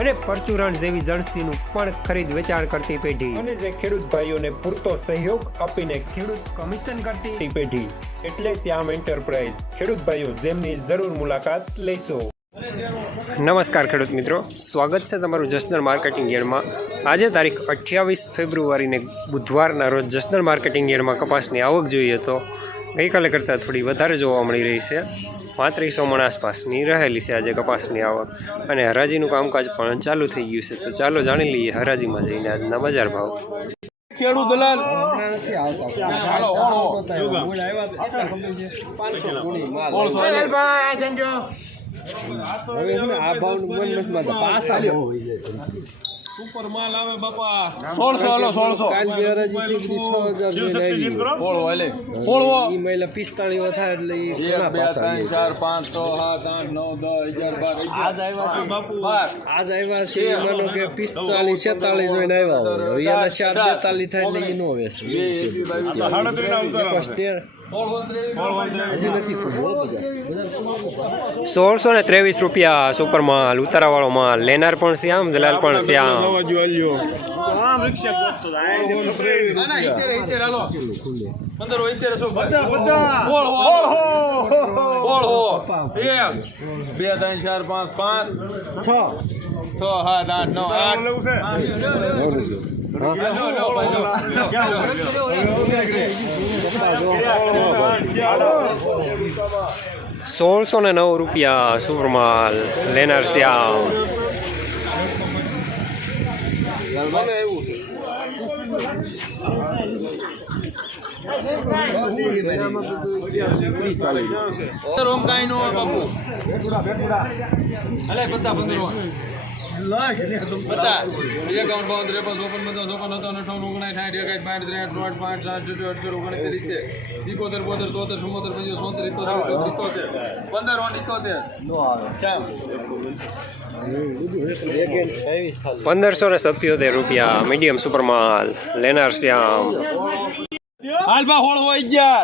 અને પરચુરણ જેવી જણસીનું પણ ખરીદ વેચાણ કરતી પેઢી. અને જે ખેડૂત ભાઈઓને પૂરતો સહયોગ આપીને ખેડૂત કમિશન કરતી પેઢી. એટલે શ્યામ એન્ટરપ્રાઇઝ. ખેડૂત ભાઈઓ જેમની જરૂર મુલાકાત લેશો. નમસ્કાર ખેડૂત મિત્રો. સ્વાગત છે તમારું જસદણ માર્કેટિંગ યાર્ડમાં. આજે તારીખ અઠ્યાવીસ ફેબ્રુઆરીને બુધવારના રોજ જસદણ માર્કેટિંગ યાર્ડમાં કપાસની આવક જોઈએ તો ગઈકાલે કરતાં થોડી વધારે જોવા મળી રહી છે. પાંત્રીસો મણ આસપાસની રહેલી છે આજે કપાસની આવક. અને હરાજીનું કામકાજ પણ ચાલુ થઈ ગયું છે. તો ચાલો જાણી લઈએ હરાજીમાં જઈને આજના બજાર ભાવ. ખેડૂત દલાલ. સુપર માલ આવે બાપા. સોળસો હાલો સોળસો. બોળવો હાલે. બોળવો. પિસ્તાળીઓ થાય એટલે એક બે ત્રણ ચાર પાંચ છ સાત આઠ નવ દસ અગિયાર બાર આજ આવ્યા છે. બાપુ. આજ આવ્યા છે. માનો કે પિસ્તાળીસ છેતાલીસ જોઈને આવ્યા હોય. ચાર બેતાલીસ થાય એટલે ઈ નો વેચે. સોળસો ને ત્રેવીસ રૂપિયા સુપર માલ ઉતારાવાળો માલ લેનાર પણ શ્યામ દલાલ પણ શ્યામ. બે ત્રણ ચાર પાંચ પાંચ છ. છ સાત આઠ નવ આઠ. સોળસો ને નવ રૂપિયા સુપરમાલ લેનાર શ્યામ. પંદર નો બાપુ. અલે બધા પંદર એકાવન ત્રેપન ચોપન પચાસ ચોપન સત્તાવન અઠાવન ઓગણાઠ સાઠ એકાઠ પાંઠ ત્રેસઠ પાંઠ સાઠ સિત્તેર અઠસઠ સિત્તેર ઇકોતેર બોતેર તોતેર ચુમ્મોતેર પંચોતેર સોતેર ઇકોતેર ઇકોતેર પંદર ઓન ઇકોતેર પંદરસો ને સત્યોતેર રૂપિયા મીડિયમ સુપર માલ લેનાર શ્યામ. હાલ બા હોળ હોય ગયા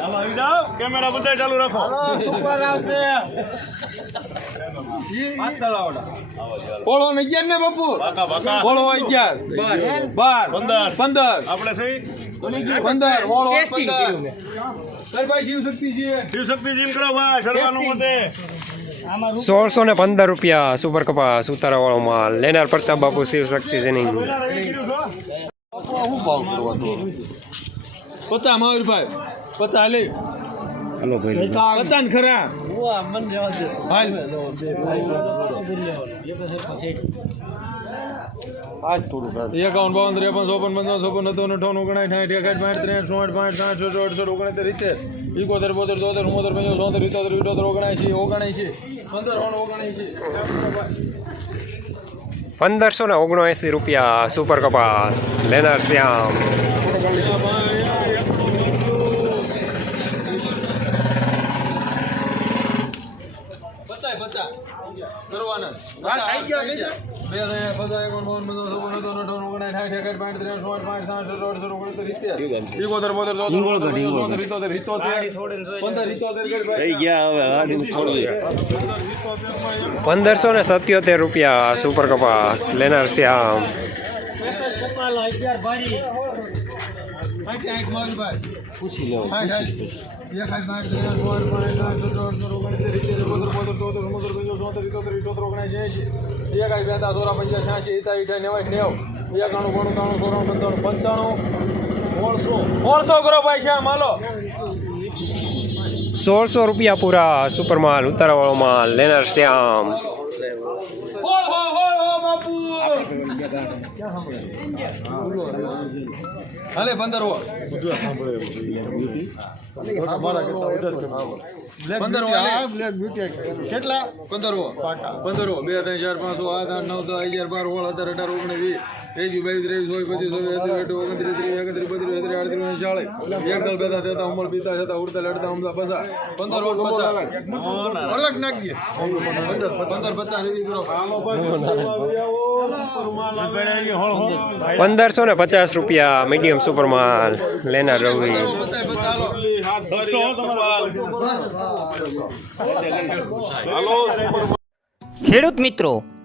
કેમેરા બધા ચાલુ રાખો. સુપર આવશે. ને અગિયાર ને બાપુ? હોળો અગિયાર. બાર. પંદર. પંદર. આપણે પંદર. સરભાઈ શિવશક્તિ કરો ભાઈ મતે. સોળસો ને પંદર રૂપિયા સુપર કપાસ ઉતારાવાળો માલ. લેનાર પ્રતાપ બાપુ શિવ શક્તિ જેની પચાસ મયુરભાઈ. પચાસ લે પચાસ ખરા. એકાવન બાવન ત્રેપન ચોપન પંચાવન ચોપન સત્તાવન અઠાવન ઓગણાઠ સાઠ એકાઠ પાંચ ત્રેસઠ ચોસઠ પાંચ સાઠ છસો અડસઠ ઓગણસિત્તેર રીતે ઇકોતેર બોતેર ચોતેર ચુમ્મોતેર પંચોતેર સોતેર ઇતોતેર ઓગણએંશી પંદર ઓણ પંદરસો ને ઓગણએંસી રૂપિયા સુપર કપાસ લેનાર શ્યામ પચાય પચાય કરવાના થઈ ગયા બે ત્રણ પચાસ એકાવન બાવન પંચાવન ચોપન સત્તાવન અઠાવન ઓગણસાઠ સાઠ એકાઠ પાંઠ ત્રેસઠ ચોસઠ પાંઠ સાઠ છસો અડસઠ ઓગણસિત્તેર સિત્તેર ઇકોતેર બોતેર તોતેર સોતેર ઇતોતેર ઇતોતેર પંદર ઇતોતેર થઈ ગયા પંદરસો ને સત્યોતેર રૂપિયા સુપર કપાસ લેનાર શ્યામ પૂછી લો. એક હાથ પાંચ ત્રણ ચાર પાંચ સાત છસો અડસઠ ઓગણસિત્તેર સિત્તેર બોતેર બોતેર તોતેર ચુમ્મોતેર પંચોતેર સોતેર ઇતોતેર ઇઠોતેર ઓગણએંશી એંશી એક હાથ બેતા સોરા પંચા છ્યાસી ઇતા ઇઠા નેવાય નેવ. એકાણું ગણું ત્રાણું સોરાણું પંચાણું પંચાણું ઓળસો ઓળસો કરો ભાઈ શ્યામ હાલો સોળસો રૂપિયા પૂરા સુપર માલ ઉતારાવાળો માલ લેનાર શ્યામ. બાપુ. હાલે પંદર હો પંદર હો કેટલા? પંદર પંદર હો બે ત્રણ ચાર પાંચ આઠ આઠ નવ દસ અગિયાર બાર ઓળ અઢાર અઢાર ઓગણીસ વીસ ત્રેવીસ બાવીસ ત્રેવીસ ચોવીસ પચીસ ઓગણત્રીસ ત્રીસ એકત્રીસ બત્રીસ તેત્રીસ આડત્રીસ ચાલીસ એકદલ બેતા તેતા ઉમર પીતા છતાં ઉડતા લડતા ઉમદા પસા પંદર અલગ નાખીએ પંદર પંદર પચાસ એવી કરો. પંદરસો ને પચાસ રૂપિયા મીડિયમ સુપર માલ લેના રવિ ખેડૂત મિત્રો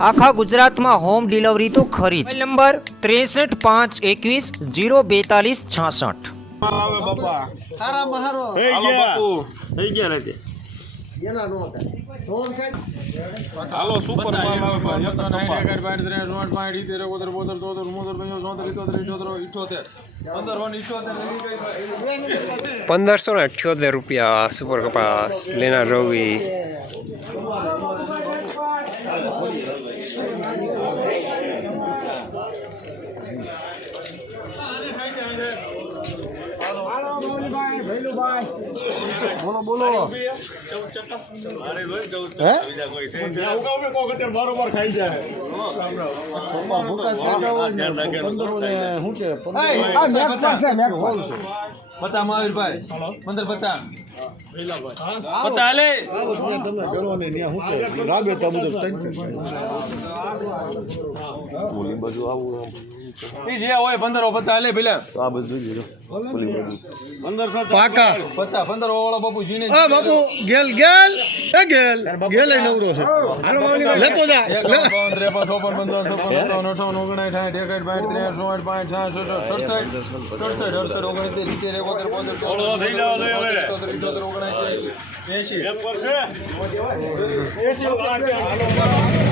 આખા ગુજરાતમાં હોમ ડિલિવરી તો ખરી જ. નંબર ત્રેસઠ પાંચ એકવીસ જીરો બેતાલીસ છાસઠ. આવે બાપા. થઈ ગયા. થઈ ગયા રાતે હાલો સુપર પંદરસો ને અઠ્યોતેર રૂપિયા સુપર કપાસ લેનાર રવિ. બોલો બોલો. બરોબર ખાઈ જાય પતા મહાવીરભાઈ પંદર પતા. પતા હાલે. ઈ જે હોય પંદર પચાસ હાલે પેલા પંદરસો પાકા. પચાસ પંદર વાળો બાપુ જીને આ બાપુ ગેલ ગેલ એ ગેલ ગેલ એ નવરો છે. લેતો જા. એક નવ બાવન ત્રેપન ચોપન અઠાવન ઓગણસાઠ સાઠ એકસઠ બાઠ ત્રેસઠ ચોસઠ પાંચ છાસઠ સડસઠ સડસઠ અડસઠ સિત્તેર એકોતેર છે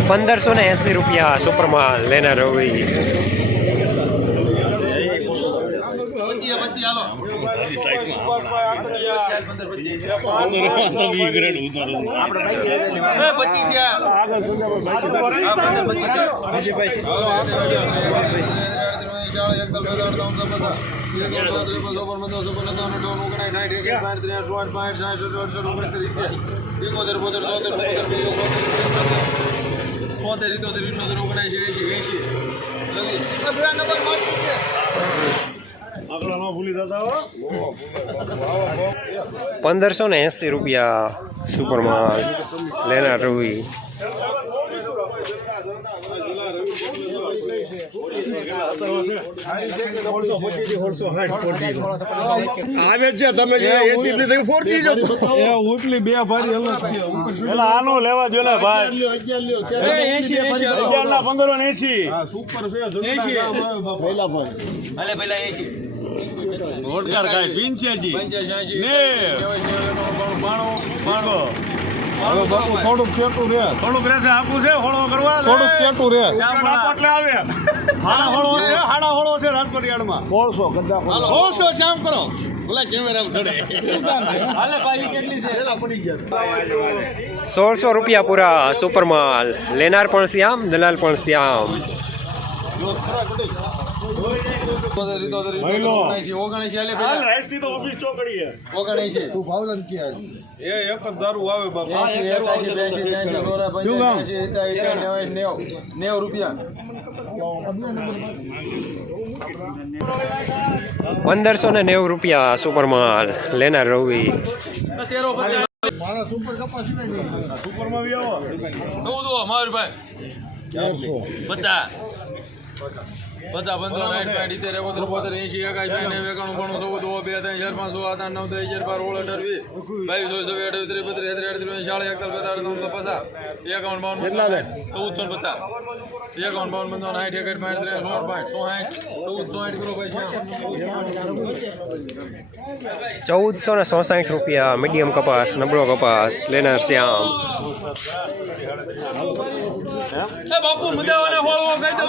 પંદરસો ને એંસી રૂપિયા સુપરમાં લેનાર રવિ પચીસ પચીસ હાલો એ પચીસ થયા આ પંદર પચીસ થયા. હાલો, આગળ વધ્યા. પંદરસો ને એસી રૂપિયા સુપરમાં લેના રવિ. આવે છે તમે એસી બે ભારી પેલા આનો લેવા જો ભાઈ. 11 15 ઘોડકાર ખાય પિંચ્યાસી ને. હવે બાપુ થોડુંક છેટું રે થોડુંક રેસે આપું છે હોળો કરવા થોડુંક છેટું રે એટલે આવે. હાડા હોળો છે હાડા હોળો છે રાજકોટ યાર્ડમાં હોળસો ગદ્દા હોળસો શ્યામ કરો. સોળસો રૂપિયા પૂરા સુપર માલ લેનાર પણ શ્યામ દલાલ પણ શ્યામ. નેવ રૂપિયા. પંદરસો ને નેવું રૂપિયા સુપર માલ લેનાર રવિ. મારા સુપર કપાસ સુપરમાં બી આવો. ભાઈ પચાસ પચાસ પંદર સાઠ પાંઠ ઇત્તેર એકોતેર બોતેર એંશી એકાશી સાઠ નેવું એકાણું બાણું ચૌદ દો બે ત્રણ ચાર પાંચ સો આઠ નવ ત્રણ હજાર બાર ઓળ અઢાર વીસ બાવીસ ચોવીસ ચોવીસ અઠાવીસ ત્રીસ બત્રીસ તેત્રીસ અડત્રીસ ચાલીસ એકતાલીસ બેતાલીસ ત્રણસો પચાસ એકાવન બાવન ચૌદસો ને પચાસ. એકાવન બાવન બંધો સાઠ એકસઠ પાંચ ત્રીસ સોળ પાંચ સો સાઠ ચૌદસો સાઠ કરો ભાઈ ચૌદસો ને સોસાઠ રૂપિયા મીડિયમ કપાસ નબળો કપાસ લેનાર શ્યામ. બાપુ મુદ્દાવાને હોળવો કહી દઉં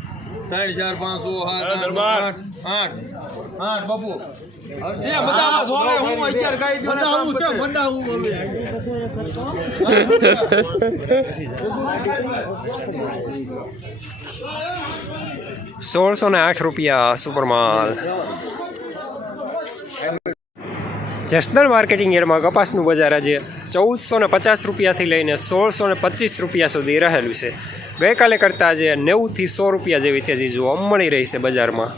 ત્રણ ચાર પાંચ છ સાત આઠ. આઠ આઠ બાપુ જે બધા હું અત્યારે દઉં. સોળસો ને આઠ રૂપિયા સુપરમાલ જસદણ માર્કેટિંગ યાર્ડમાં કપાસનું બજાર આજે ચૌદસો ને પચાસ રૂપિયાથી લઈને સોળસો ને પચીસ રૂપિયા સુધી રહેલું છે ગઈકાલે કરતાં આજે નેવુંથી સો રૂપિયા જેવી તેજી જોવા મળી રહી છે બજારમાં.